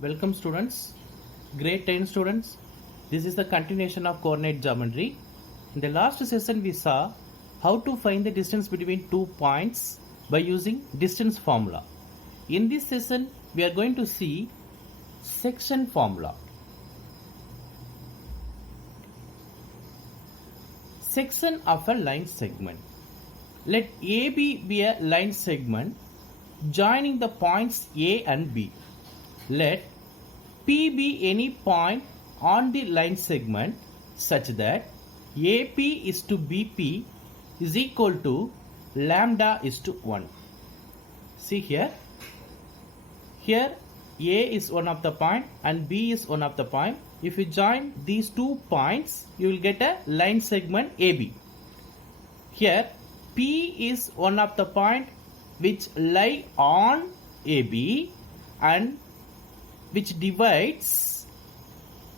Welcome students, grade 10 students. This is the continuation of coordinate geometry. In the last session we saw how to find the distance between 2 points by using distance formula. In this session we are going to see section formula. Section of a line segment. Let AB be a line segment joining the points A and B. Let P be any point on the line segment such that AP is to BP is equal to lambda is to 1. See here. Here A is one of the point and B is one of the point. If you join these 2 points, you will get a line segment AB. Here P is one of the point which lie on AB and which divides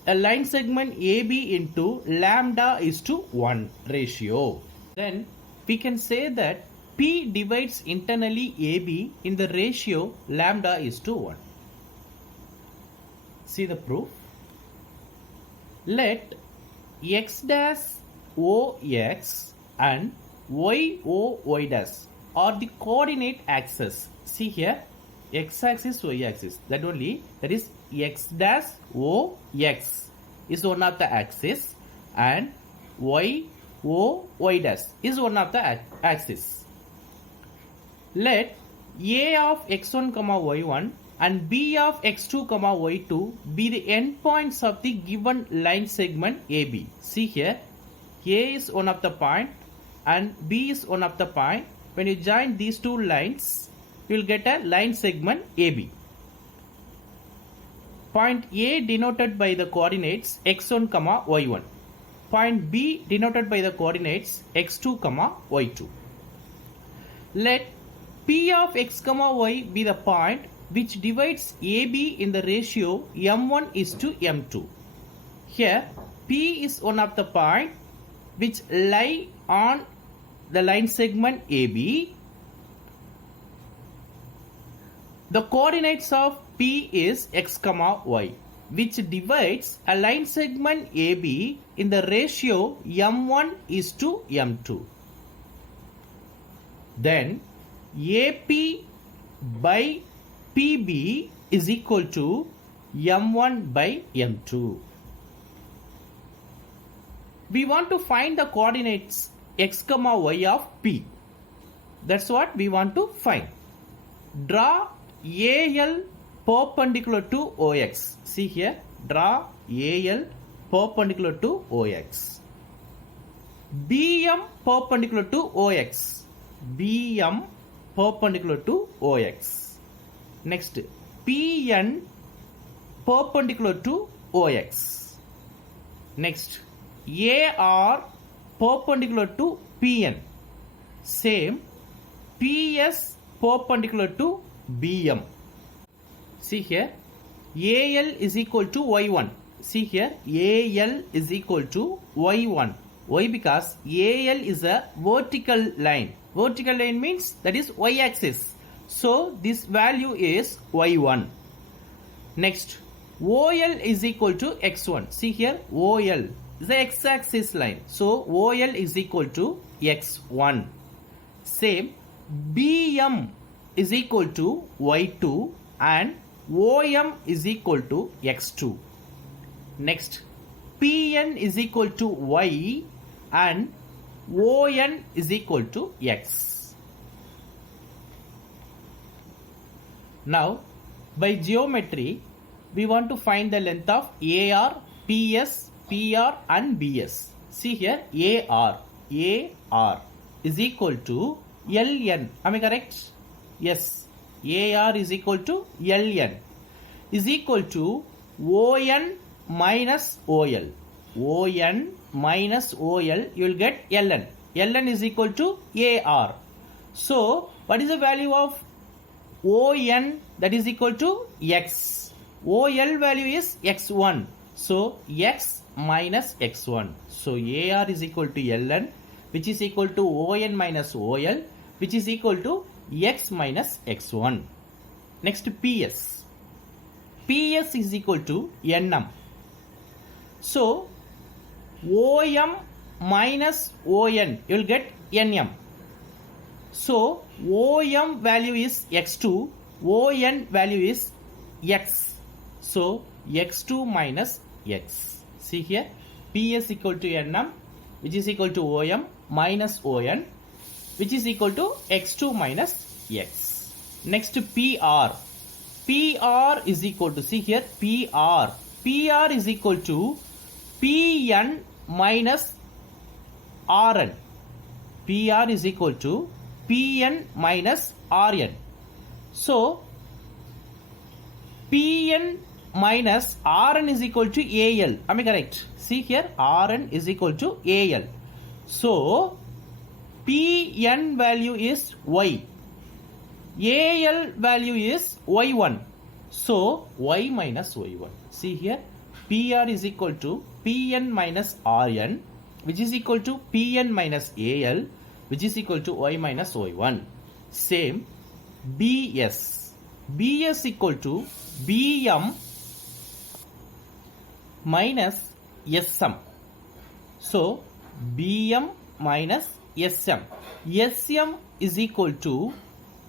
a line segment AB into lambda is to 1 ratio. Then we can say that P divides internally AB in the ratio lambda is to 1. See the proof. Let x dash OX and y dash are the coordinate axes. See here, x axis, y axis. That is x dash OX is one of the axis and y dash is one of the axis. Let A of x1, y1 and B of x2, y2 be the endpoints of the given line segment AB. See here, A is one of the point and B is one of the point. When you join these two lines, you will get a line segment AB. Point A denoted by the coordinates x1, y1. Point B denoted by the coordinates x2, y2. Let P of x, y be the point which divides AB in the ratio m1 is to m2. Here P is one of the point which lie on the line segment AB. The coordinates of P is x, y, which divides a line segment AB in the ratio m1 is to m2. Then AP by PB is equal to m1 by m2. We want to find the coordinates x, y of P. That's what we want to find. Draw AL perpendicular to OX. See here, draw AL perpendicular to OX. BM perpendicular to OX. BM perpendicular to OX. Next, PN perpendicular to OX. Next, AR perpendicular to PN. Same, PS perpendicular to BM. See here, AL is equal to Y1. See here, AL is equal to Y1. Why? Because AL is a vertical line. Vertical line means that is Y axis. So this value is Y1. Next, OL is equal to X1. See here, OL is the X axis line. So OL is equal to X1. Same, BM is equal to Y2 and OM is equal to X2. Next, PN is equal to Y and ON is equal to X. Now, by geometry, we want to find the length of AR, PS, PR and BS. See here, AR is equal to LN. Am I correct? Yes. AR is equal to LN is equal to ON minus OL. ON minus OL, you will get LN. LN is equal to AR. So, what is the value of ON? That is equal to X. OL value is X1. So, X minus X1. So, AR is equal to LN, which is equal to ON minus OL, which is equal to X minus X1. Next, PS. PS is equal to NM. So OM minus ON, you will get NM. So OM value is x2, ON value is x. So x2 minus x. See here, PS equal to NM, which is equal to OM minus ON, which is equal to x2 minus x. Next PR. PR is equal to, see here, PR is equal to PN minus RN. PR is equal to PN minus RN. So PN minus RN is equal to AL. Am I correct? See here, RN is equal to AL. So PN value is Y. AL value is Y1. So Y minus Y1. See here, PR is equal to PN minus RN, which is equal to PN minus AL, which is equal to Y minus Y1. Same BS. BS equal to BM minus SM. So BM minus SM. SM is equal to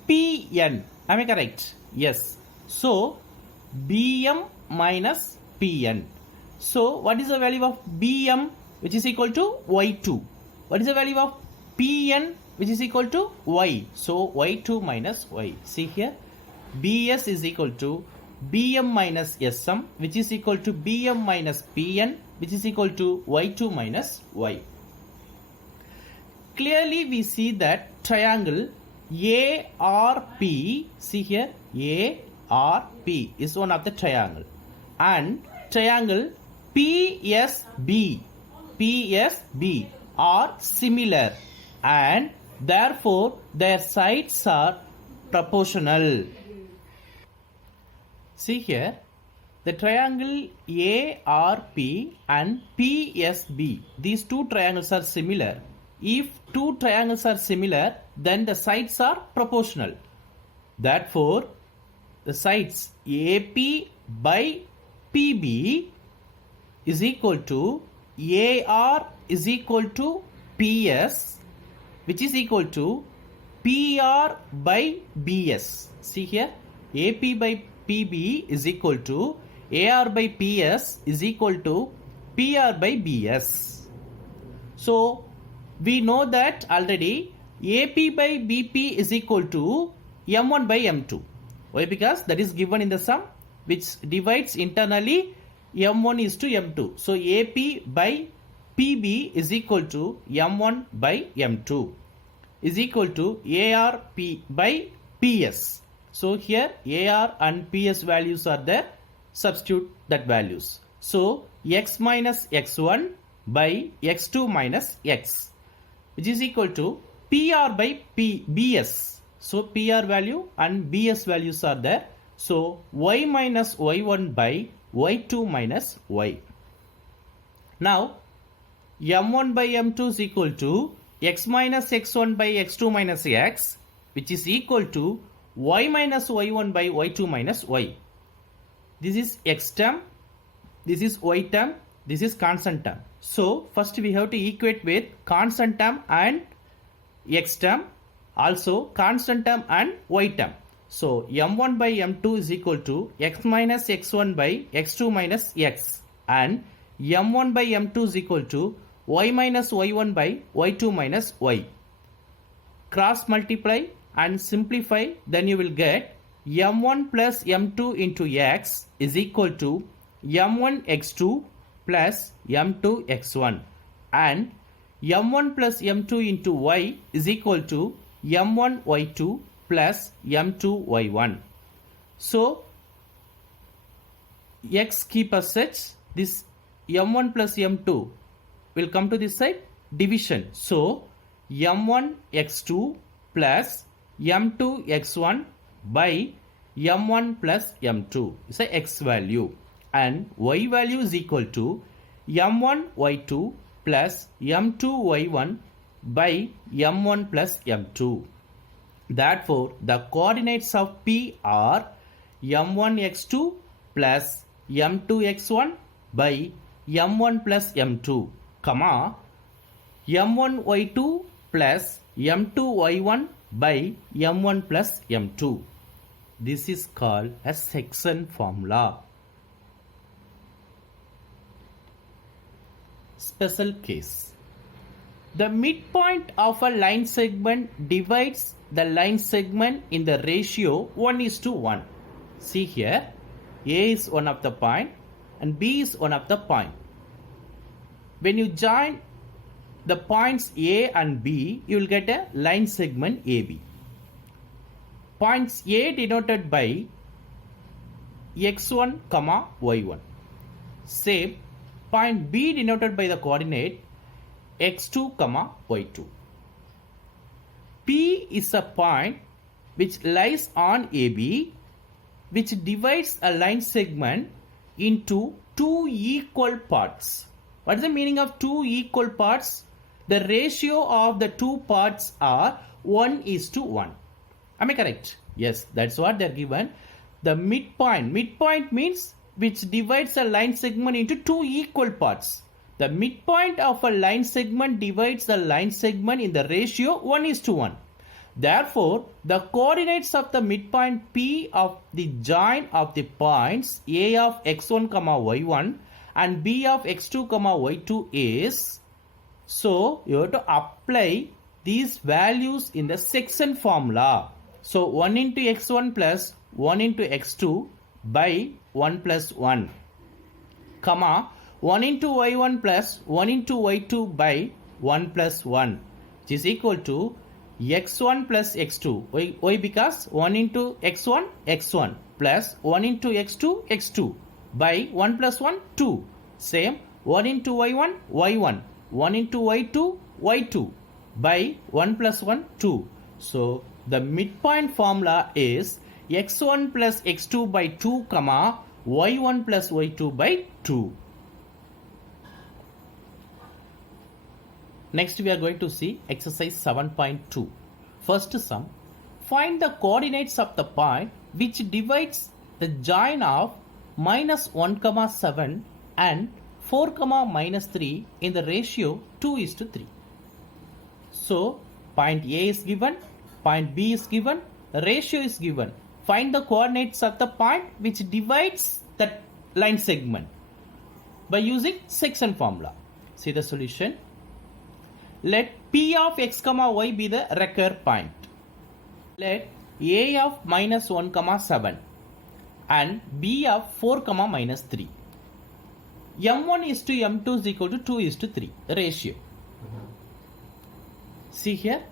PN. Am I correct? Yes. So BM minus PN. So what is the value of BM, which is equal to Y2? What is the value of PN, which is equal to Y? So Y2 minus Y. See here, BS is equal to BM minus SM, which is equal to BM minus PN, which is equal to Y2 minus Y. Clearly we see that triangle ARP, see here, ARP is one of the triangle, and triangle PSB are similar, and therefore their sides are proportional. See here, the triangle ARP and PSB, these two triangles are similar. If two triangles are similar, then the sides are proportional. Therefore, the sides AP by PB is equal to AR is equal to PS, which is equal to PR by BS. See here, AP by PB is equal to AR by PS is equal to PR by BS. So we know that already AP by BP is equal to M1 by M2. Why? Because that is given in the sum, which divides internally M1 is to M2. So AP by PB is equal to M1 by M2 is equal to ARP by PS. So here AR and PS values are there. Substitute that values. So x minus x1 by x2 minus x, which is equal to PR by BS. So PR value and BS values are there. So y minus y1 by y2 minus y. Now m1 by m2 is equal to x minus x1 by x2 minus x, which is equal to y minus y1 by y2 minus y. This is x term, this is y term, this is constant term. So first we have to equate with constant term and x term, also constant term and y term. So m1 by m2 is equal to x minus x1 by x2 minus x, and m1 by m2 is equal to y minus y1 by y2 minus y. Cross multiply and simplify, then you will get m1 plus m2 into x is equal to m1 x2 plus m2 x1, and m1 plus m2 into y is equal to m1 y2 plus m2 y1. So x keep as such, this m1 plus m2 will come to this side, division. So m1 x2 plus m2 x1 by m1 plus m2 is a x value, and y value is equal to m1 y2 plus m2 y1 by m1 plus m2. Therefore, the coordinates of P are m1 x2, plus m2x1 by m1 plus m2, comma m1y2 plus m2y1 by m1 plus m2. This is called a section formula. Special case. The midpoint of a line segment divides the line segment in the ratio 1:1. See here, A is one of the point and B is one of the point. When you join the points A and B, you will get a line segment AB. Points A denoted by x1, y1. Same, point B denoted by the coordinate x2, y2. P is a point which lies on AB, which divides a line segment into two equal parts. What is the meaning of two equal parts? The ratio of the two parts are 1:1. Am I correct? Yes, that's what they are given. The midpoint. Midpoint means which divides a line segment into two equal parts. The midpoint of a line segment divides the line segment in the ratio 1:1. Therefore, the coordinates of the midpoint P of the join of the points A of x1, y1 and B of x2, y2 is, so you have to apply these values in the section formula. So 1 into x1 plus 1 into x2 by 1 plus 1, comma 1 into y1 plus 1 into y2 by 1 plus 1, which is equal to x1 plus x2. Why? Because 1 into x1, x1 plus 1 into x2, x2 by 1 plus 1, 2. Same, 1 into y1, y1, 1 into y2, y2 by 1 plus 1, 2. So the midpoint formula is x1 plus x2 by 2, comma y1 plus y2 by 2. Next we are going to see exercise 7.2. First sum. Find the coordinates of the point which divides the join of -1, 7 and 4, -3 in the ratio 2:3. So point A is given, point B is given, ratio is given. Find the coordinates of the point which divides that line segment by using section formula. See the solution. Let P of x, y be the recur point. Let A of -1, 7 and B of 4, -3. M1 is to M2 is equal to 2:3 ratio. See here,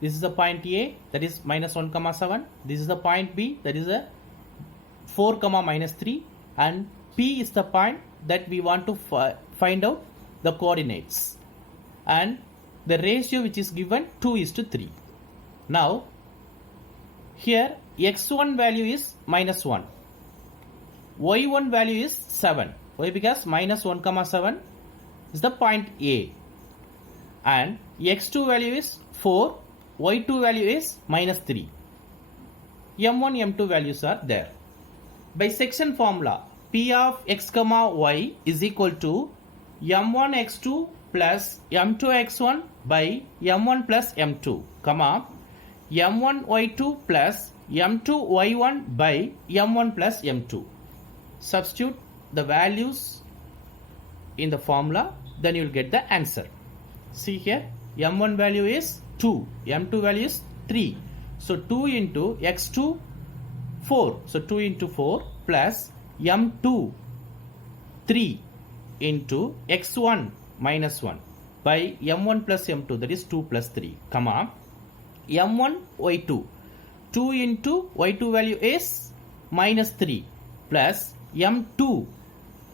this is the point A, that is -1, 7. This is the point B, that is a 4, -3, and P is the point that we want to find out the coordinates, and the ratio which is given 2:3. Now here x1 value is -1, y1 value is 7. Why? Because -1, 7 is the point A, and x2 value is 4, y2 value is -3. M1, M2 values are there. By section formula, P of x, y is equal to m1 x2 plus m2 x1 by m1 plus m2, comma m1 y2 plus m2 y1 by m1 plus m2. Substitute the values in the formula, then you will get the answer. See here, m1 value is 2, m2 value is 3. So 2 into x2, 4. So 2 into 4 plus m2, 3 into x1 -1 by m1 plus m2, that is 2 plus 3, comma m1 y2, 2 into y2 value is -3 plus m2,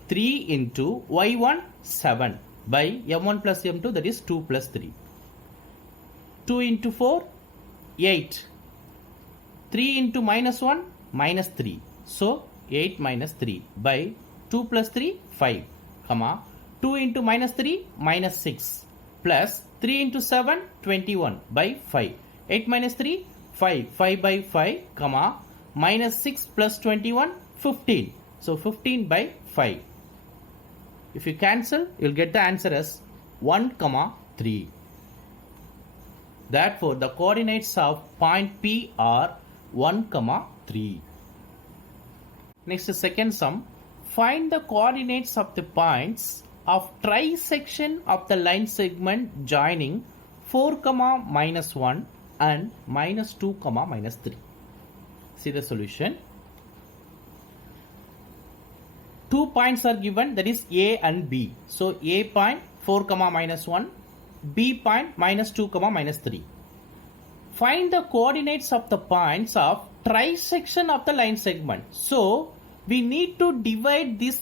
3 into y1, 7 by m1 plus m2, that is 2 plus 3. 2 into 4, 8. 3 into -1, -3. So 8 minus 3 by 2 plus 3, 5, comma 2 into -3, -6 plus 3 into 7, 21 by 5. 8 minus 3, 5. 5 by 5, comma -6 plus 21, 15. So 15 by 5. If you cancel, you'll get the answer as 1, 3. Therefore, the coordinates of point P are 1, 3. Next, the second sum. Find the coordinates of the points of trisection of the line segment joining 4, -1 and -2, -3. See the solution. 2 points are given, that is A and B. So A point 4, -1, B point -2, -3. Find the coordinates of the points of trisection of the line segment. So we need to divide this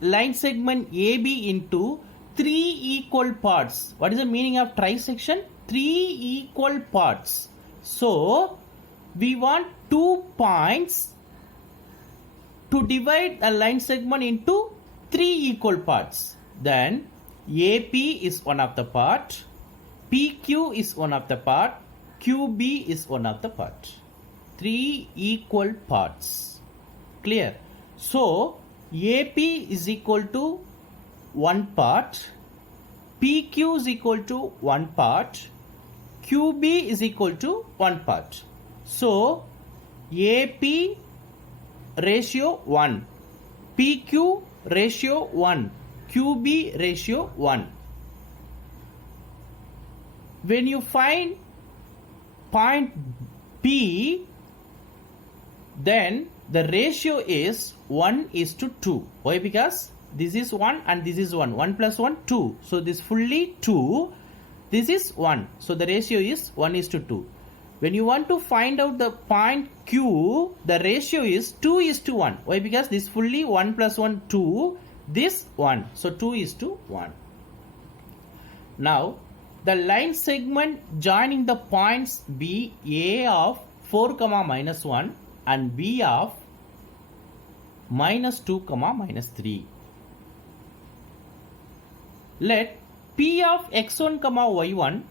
line segment AB into 3 equal parts. What is the meaning of trisection? 3 equal parts. So we want 2 points to divide a line segment into 3 equal parts. Then AP is one of the part, PQ is one of the part, QB is one of the part. 3 equal parts. Clear? So AP is equal to 1 part, PQ is equal to 1 part, QB is equal to 1 part. So AP ratio 1, PQ ratio 1, QB ratio 1. When you find point P, then the ratio is 1:2. Why? Because this is 1 and this is 1. 1 plus 1, 2. So this fully 2. This is 1. So the ratio is 1:2. When you want to find out the point Q, the ratio is 2:1. Why? Because this fully 1 plus 1, 2. This 1. So 2:1. Now, the line segment joining the points B, A of 4, -1 and B of -2, -3. Let P of x1, y1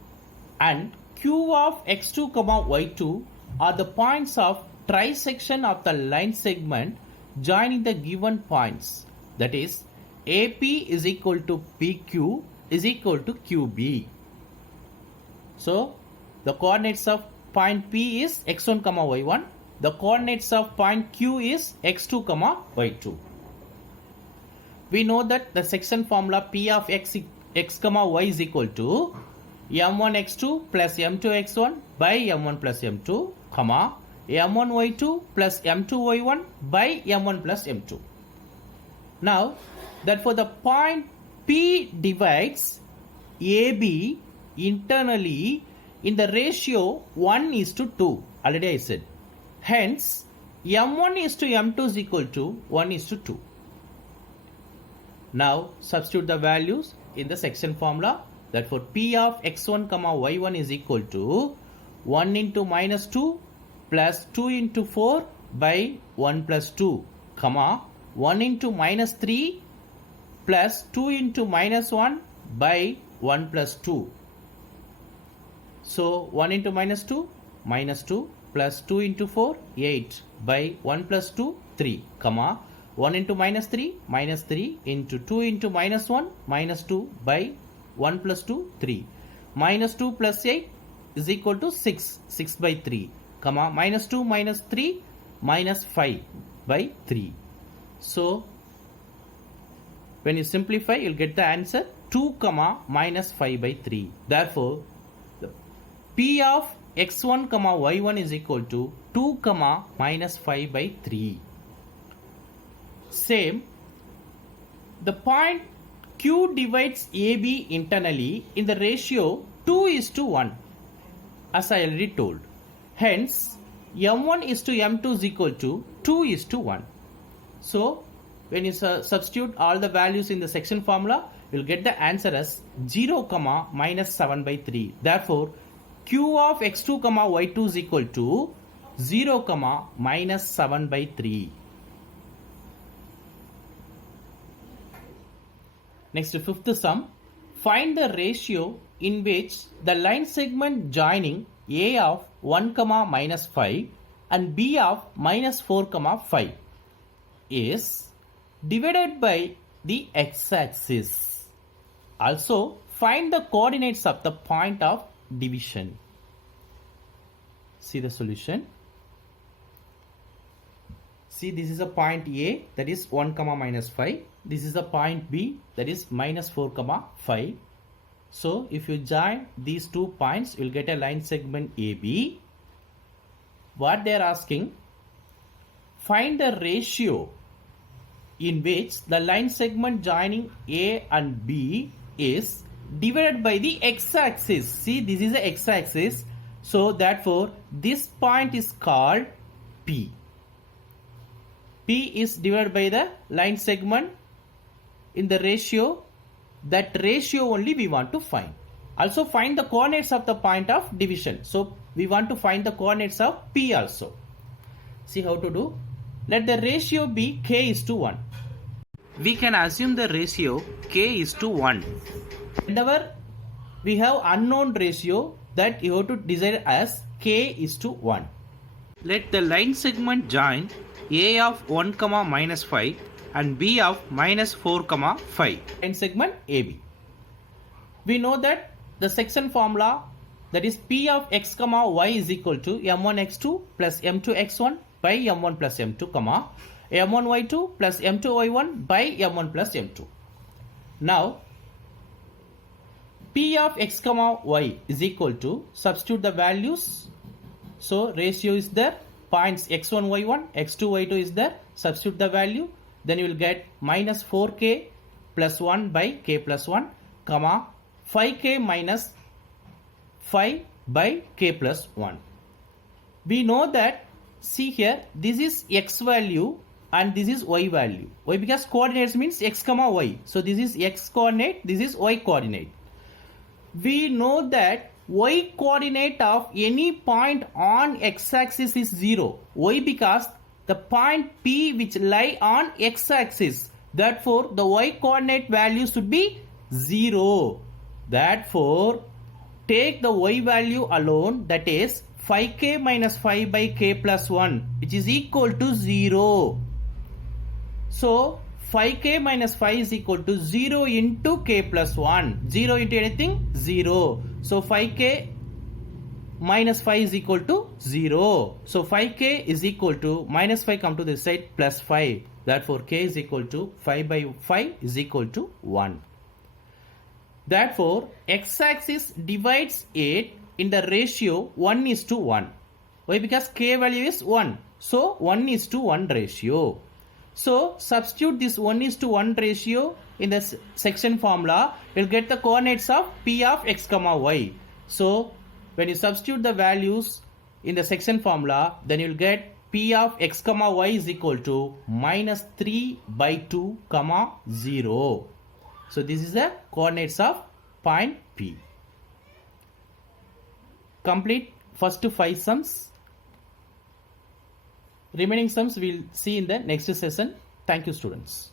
and Q of x2, y2 are the points of trisection of the line segment joining the given points. That is, AP is equal to PQ is equal to QB. So, the coordinates of point P is x1, y1. The coordinates of point Q is x2, y2. We know that the section formula P of x, y is equal to m1 x2 plus m2 x1 by m1 plus m2, m1 y2 plus m2 y1 by m1 plus m2. Now, therefore, the point P divides AB internally in the ratio 1:2. Already I said. Hence, m1:m2 is equal to 1:2. Now, substitute the values in the section formula. Therefore, P of x1, y1 is equal to 1 into -2 plus 2 into 4 by 1 plus 2, 1 into -3 plus 2 into -1 by 1 plus 2. So 1 into -2, -2 plus 2 into 4, 8 by 1 plus 2, 3, 1 into -3, -3 into 2 into -1, -2 by 1 plus 2, 3. -2 plus 8 is equal to 6, 6 by 3, -2 minus 3 minus 5 by 3. So, when you simplify, you'll get the answer 2, minus 5 by 3. Therefore, the P of x1, y1 is equal to 2, minus 5 by 3. Same, the point Q divides AB internally in the ratio 2:1, as I already told. Hence, m1:m2 is equal to 2:1. So, when you substitute all the values in the section formula, you will get the answer as 0, minus 7 by 3. Therefore, Q of x2, y2 is equal to 0, minus 7 by 3. Next, fifth sum. Find the ratio in which the line segment joining A of 1, minus 5 and B of minus 4, 5 is divided by the x-axis. Also, find the coordinates of the point of division. See the solution. See, this is a point A, that is 1 comma minus 5. This is a point B, that is minus 4 comma 5. So if you join these 2 points, you will get a line segment AB. What they are asking, find the ratio in which the line segment joining A and B is divided by the x-axis. See, this is the x-axis. So therefore, this point is called P. P is divided by the line segment in the ratio. That ratio only we want to find. Also find the coordinates of the point of division. So we want to find the coordinates of P also. See how to do. Let the ratio be k is to 1. We can assume the ratio k is to 1. Whenever we have unknown ratio, that you have to decide as k is to 1. Let the line segment join A of 1 comma minus 5 and B of minus 4 comma 5. Line segment AB. We know that the section formula, that is P of x comma y is equal to m1 x2 plus m2 x1 by m1 plus m2 comma m1 y2 plus m2 y1 by m1 plus m2. Now P of x comma y is equal to, substitute the values. So ratio is there, points x1 y1 x2 y2 is there, substitute the value, then you will get minus 4k plus 1 by k plus 1 comma 5k minus 5 by k plus 1. We know that, see here, this is x value and this is y value. Why? Because coordinates means x comma y. So this is x coordinate, this is y coordinate. We know that y coordinate of any point on x-axis is 0. Why? Because the point P which lie on x-axis. Therefore, the y coordinate value should be 0. Therefore, take the y value alone, that is 5k minus 5 by k plus 1, which is equal to 0. So 5k minus 5 is equal to 0 into k plus 1. 0 into anything? 0. So 5k minus 5 is equal to 0. So 5k is equal to minus 5 come to this side plus 5. Therefore k is equal to 5 by 5 is equal to 1. Therefore x-axis divides it in the ratio 1 is to 1. Why? Because k value is 1. So 1 is to 1 ratio. So substitute this 1 is to 1 ratio in the section formula. You'll get the coordinates of P of x comma y. So when you substitute the values in the section formula, then you'll get P of x comma y is equal to minus 3 by 2 comma 0. So this is the coordinates of point P. Complete first 5 sums. Remaining sums we'll see in the next session. Thank you, students.